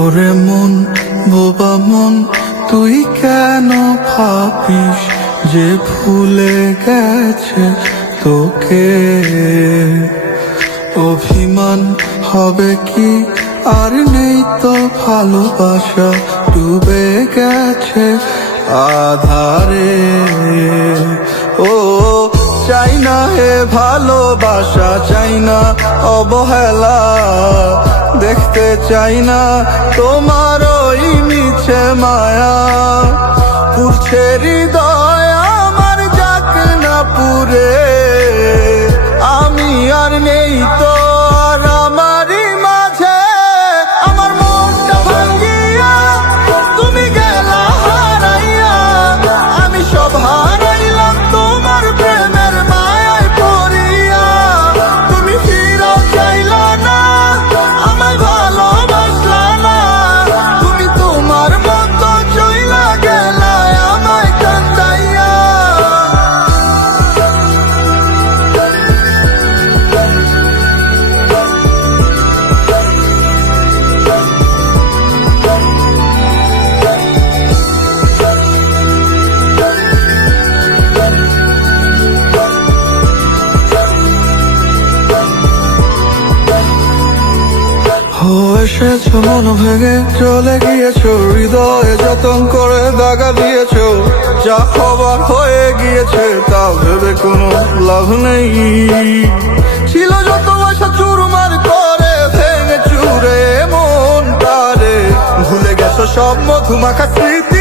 ওরে মন, বোবা মন, তুই কেন ভাবিস যে ভুলে গেছে তোকে? অভিমান হবে কি, আর নেই তো ভালোবাসা, ডুবে গেছে আধারে। ও চাই না হে ভালোবাসা, চাই না অবহেলা, দেখতে চাই না তোমার ওই মিছে মায়া। পুরছে হৃদয় আমার, যাক না পুরে, আমি আর নেই তো আর আমারই মাঝে। আমার মনটা ভাঙিয়া তুমি গেলা হারাইয়া, আমি সব হারাইলাম তোমার প্রেমের মায়ায় পড়িয়া। তুমি ফিরেও চাইলা না, আমায় ভালোবাসলা না, তুমি তোমার মতো চইলা গেলা আমায় কান্দাইয়া। এসেছো মন ভেঙে, চলে গিয়েছো হৃদয়ে যতন করে দাগা দিয়েছো। যা খবর হয়ে গিয়েছে তা ভেবে কোনো লাভ নেই। ছিল যত আশা চুরমার করে ভেঙে চুরে মন তারে, ভুলে গেছো সব মধুমাখা স্মৃতি।